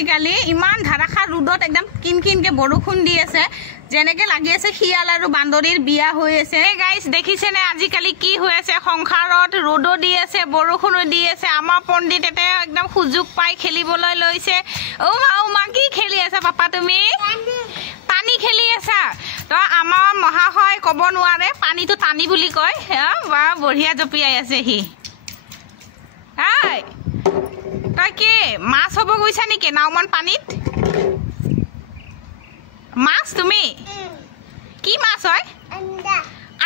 আজিকালি ইমান ধাৰাসাৰ ৰ'দত একদম কিনকিনকে বৰষুণ দি আছে যেনেকে লাগি আছে শিয়াল আৰু বান্দৰীৰ বিয়া হৈ আছে গাইস দেখিছেনে আজিকালি কি হৈ আছে সংসাৰত ৰ'দো দি আছে বৰষুণো দি আছে আমাৰ পণ্ডিত এতে একদম সুযোগ পাই খেলিবলৈ লৈছে ও মা কি খেলি আছে পাপা তুমি পানী খেলি আছা তো আমাৰ মহাশয় ক'ব নোৱাৰে পানীটো টানি বুলি কয় বা বঢ়িয়া জপিয়াই আছে হি হাই তই কি মাছ হ'ব গৈছা নেকি নাওমান পানীত মাছ তুমি কি মাছ হয়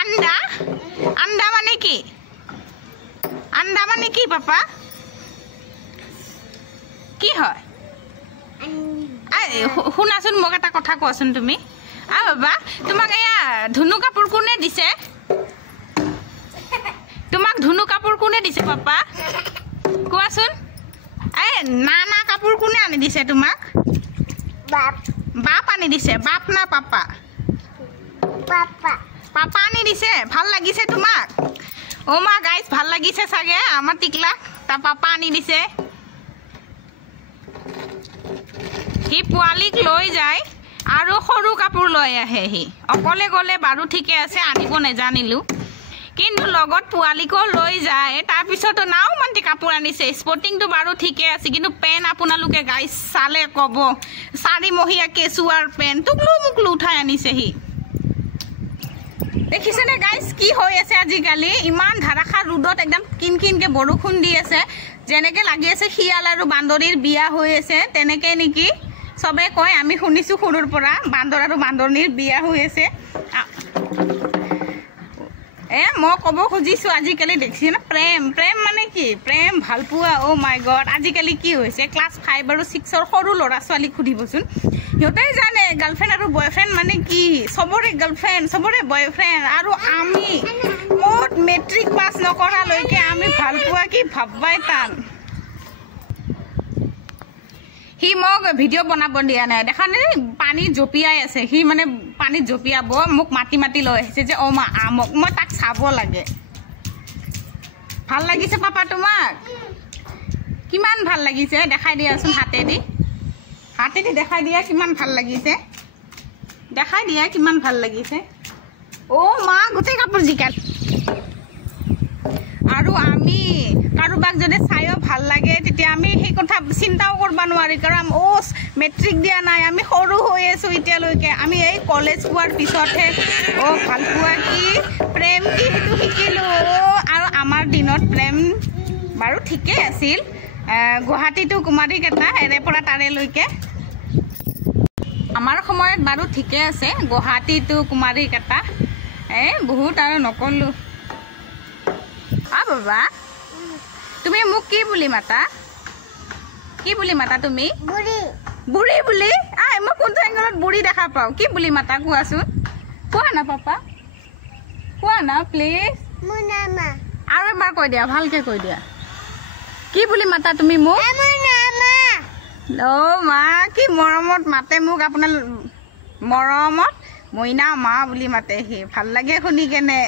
আন্দা আন্দা মানে কি পাপা কি হয় শুনাচোন মোক এটা কথা কোৱাচোন তুমি বাবা তোমাক এয়া ধুনু কাপোৰ কোনে দিছে তোমাক ধুনু কাপোৰ কোনে দিছে পাপা কোৱাচোন নানা কাপোৰ কোনে আনি দিছে তোমাক বাপ আনি দিছে বাপ না পাপা পাপা আনি দিছে ভাল লাগিছে তোমাক অ' মা গাইজ ভাল লাগিছে চাগে আমাৰ টিকলা তাৰ পাপা আনি দিছে সি পোৱালিক লৈ যায় আৰু সৰু কাপোৰ লৈ আহে সি অকলে গ'লে বাৰু ঠিকে আছে আনিব নেজানিলোঁ কিন্তু লগত পোৱালিকো লৈ যায় তাৰপিছতো নাও মান্তি কাপোৰ আনিছে স্পৰ্টিংটো বাৰু ঠিকে আছে কিন্তু পেণ্ট আপোনালোকে গাইজ চালে ক'ব 4 মহীয়া কেঁচুৱাৰ পেণ্ট টুকলু মুকলু উঠাই আনিছে সি দেখিছেনে গাইজ কি হৈ আছে আজিকালি ইমান ধাৰাসাৰ ৰ'দত একদম কিনকিনকে বৰষুণ দি আছে যেনেকে লাগি আছে শিয়াল আৰু বান্দৰীৰ বিয়া হৈ আছে তেনেকে নেকি সবে কয় আমি শুনিছোঁ সৰুৰ পৰা বান্দৰ আৰু বান্দৰীৰ বিয়া হৈ আছে মই ক'ব খুজিছোঁ আজিকালি দেখিছে না প্ৰেম মানে কি প্ৰেম ভাল পোৱা অ' মাই গড আজিকালি কি হৈছে ক্লাছ 5 আৰু 6ৰ সৰু ল'ৰা ছোৱালীক সুধিবচোন সিহঁতে জানে গাৰ্লফ্ৰেণ্ড আৰু বয়ফ্ৰেণ্ড মানে কি চবৰে গাৰ্লফ্ৰেণ্ড চবৰে বয়ফ্ৰেণ্ড আৰু আমি ক'ত মেট্ৰিক পাছ নকৰালৈকে আমি ভাল পোৱা কি ভাববাই টান সি মোক ভিডিঅ' বনাব দিয়া নাই দেখা নাই পানী জপিয়াই আছে সি মানে পানীত জপিয়াব মোক মাতি লৈ আহিছে যে অ' মা আমক মই তাক চাব লাগে ভাল লাগিছে পাপা তোমাক কিমান ভাল লাগিছে দেখাই দিয়াচোন হাতেদি দেখাই দিয়া কিমান ভাল লাগিছে অ' মা গোটেই কাপোৰ জিকাল আৰু আমি কাৰোবাক যদি চাইও ভাল লাগে তেতিয়া আমি সেই কথা চিন্তাও কৰিব নোৱাৰি কাৰণ মেট্ৰিক দিয়া নাই আমি সৰু হৈ আছোঁ এতিয়ালৈকে আমি এই কলেজ পোৱাৰ পিছতহে ভাল পোৱা কি প্ৰেম কি সেইটো শিকিলোঁ আৰু আমাৰ দিনত প্ৰেম বাৰু ঠিকেই আছিল গুৱাহাটীটো কুমাৰীকেইটা এৰে পৰা তাৰেলৈকে আমাৰ সময়ত বাৰু ঠিকে আছে গুৱাহাটীটো কুমাৰীকেইটা বহুত আৰু নকলোঁ বাবা তুমি মোক কি বুলি মাতা তুমি বুঢ়ী বুলি মই কোনটো এংগলত বুঢ়ী দেখা পাওঁ কি বুলি মাতা কোৱাচোন কোৱা না পাপা কোৱা না প্লিজ আৰু এবাৰ কৈ দিয়া ভালকে কৈ দিয়া কি বুলি মাতা তুমি মোক অ' মা কি মৰমত মাতে মোক আপোনাৰ মৰমত মইনা মা বুলি মাতে সি ভাল লাগে শুনি কেনে